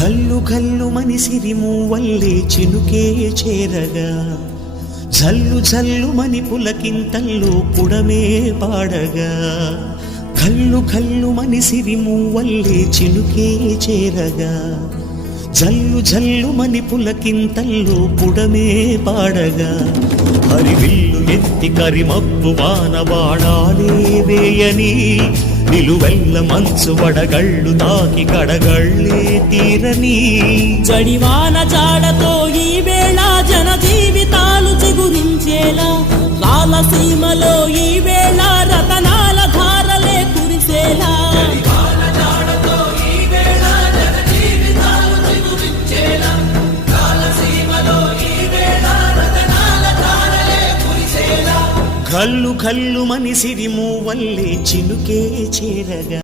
కల్లు కల్లు మనిసిరి మూవల్లే చినుకే చేరగా జల్లు జల్లు మని పులకింతల్లో పుడమే పాడగా కల్లు కల్లు మనిసిరి మూవల్లే చినుకే చేరగా జల్లు జల్లు మని పులకింతల్లో పుడమే పాడగా హరివిల్లు ఎత్తి కరిమబ్బు వానబాడాలే వేయని నిలువెల్ల మంచు వడగళ్ళు తాకి కడగళ్ళే తీరని జడివాన జాడతో ఈ వేళ జన జీవితాలు చిగురించేలా రాలసీమలో ఈ వేళ రతనాల ధారలే కురిసేలా కల్లు కల్లు మనిసిరి మూవల్లే చినుకే చేరగా